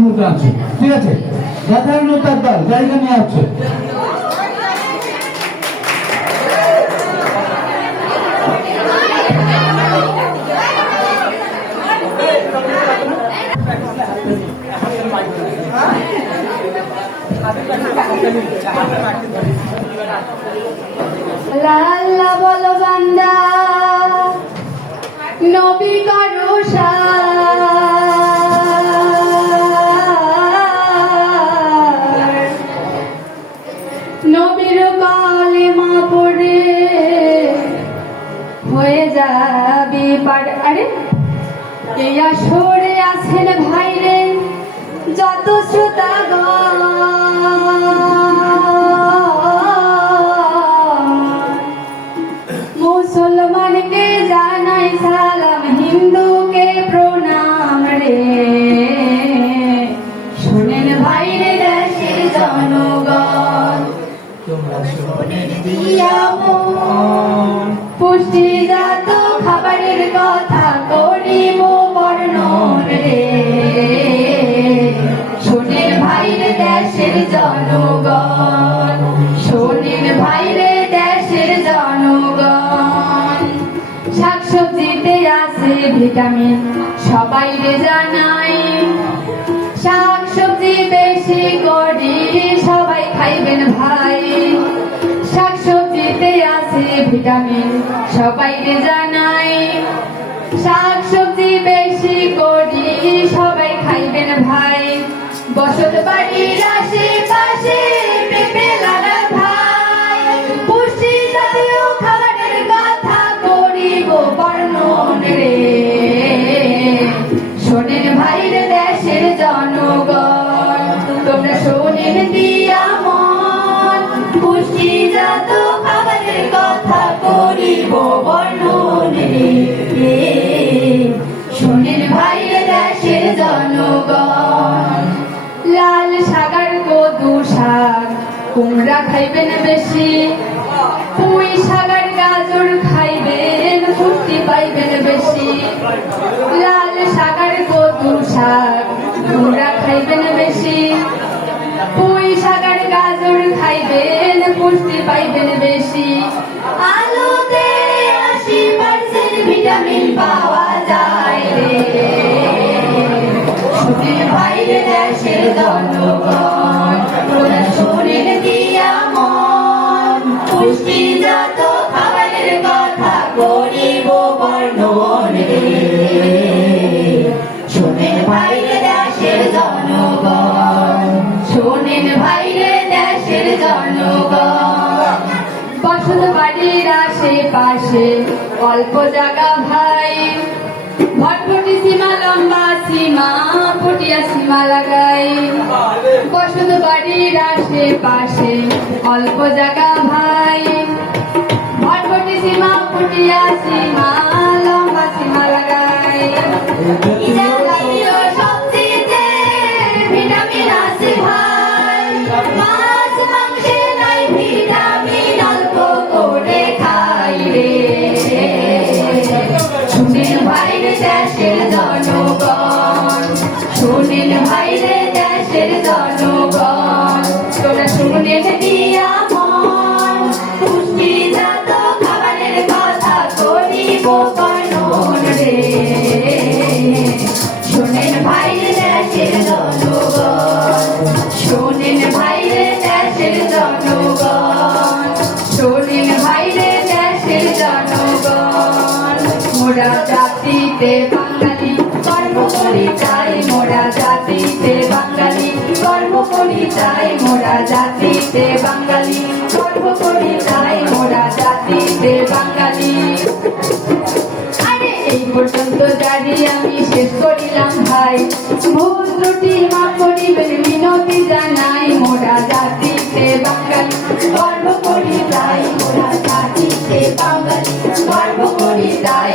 মুহূর্তে আছে। ঠিক আছে, রাধারণ তার দল জায়গা নিয়ে আসছে। আল্লাহ বলো বান্দা নবী করো নবীর কালেমা পড়ে হয়ে যাবি পার। আরে এই আসরে আছেন ভাইরে যত শ্রোতাগণ, মুসলমানকে জানাই সালাম, হিন্দুকে প্রণাম রে। শোনেন ভাইরে দেশের জনগণ, পুষ্টিজাত খাবারের কথা করিব বর্ণন রে। শোনেন ভাইরে দেশের জনগণ, শোনেন ভাইরে দেশের জনগণ। শাকসবজিতে আছে ভিটামিন সবাই রে জানাই, শাকসবজি বেশি করি সবাই খাইবেন ভাই। শাকসবজিতে আছে ভিটামিন সবাই রে জানাই, শাকসবজি বেশি করি সবাই খাইবেন ভাই। বসত বাড়ির আশেপাশে পেঁপে লাগান ভাই, পুষ্টি জাতীয় খাবারের কথা করিব বর্ণন রে। শোনেন ভাইরে দেশের জনগণ, তোমরা শোনেন দিয়া মন, পুষ্টিজাত খাবারের কথা করিব বর্ণন রে। শোনেন ভাইরে দেশের জনগণ, লাল শাকার কদু শাক কুমড়া খাইবেন বেশি, পুঁই শাকার গাজর খাইবেন পুষ্টি পাইবেন বেশি। লাল শাকার কদু শাক কুমড়া খাইবেন বেশি, পুঁই শাকার গাজর খাইবেন পুষ্টি পাইবেন বেশি। আলুতে 80% ভিটামিন পাওয়া যায় রে। শোনেন ভাইরে দেশের জনগণ, তোরা শোনেন দিয়া মন, পুষ্টিজাত খাবারের কথা করিব বর্ণন রে। শোনেন ভাইরে দেশের জনগণ, শোনেন ভাইরে দেশের জনগণ। বসত বাড়ির আশেপাশে অল্প জায়গা ভাই, ভটভটি সীমা লম্বা সীমা পটিয়া সীমা লাগাই। বসত বাড়ির আশেপাশে অল্প জায়গা ভাই, ভটভটি সীমা পটিয়া সীমা লম্বা সীমা লাগাই। সবজিতে ভিটামিন আছে ভাই, মাছ মাংসে নাই ভিটামিন অল্প করে খাই রে। শোনেন ভাইরে দেশের জনগণ, শোনেন ভাইরে দেশের জনগণ, তোরা শোনেন দিয়া মন, পুষ্টিজাত খাবারের কথা করিব বর্ণন রে। শোনেন ভাইরে দেশের জনগণ, শোনেন ভাইরে দেশের জনগণ, শোনেন ভাইরে দেশের জনগণ। মোরা জাতিতে বাঙালি গর্ব করি তাই, মোরা জাতিতে বাঙালি গর্ব করি তাই, মোরা জাতিতে বাঙালি গর্ব করি তাই, মোরা জাতিতে বাঙালি। আরে এই পর্যন্ত জানি আমি শেষ করিলাম ভাই, ভুল ত্রুটি মাফ করিবেন মিনতি জানাই। মোরা জাতিতে বাঙালি গর্ব করি তাই, মোরা জাতিতে বাঙালি গর্ব করি তাই,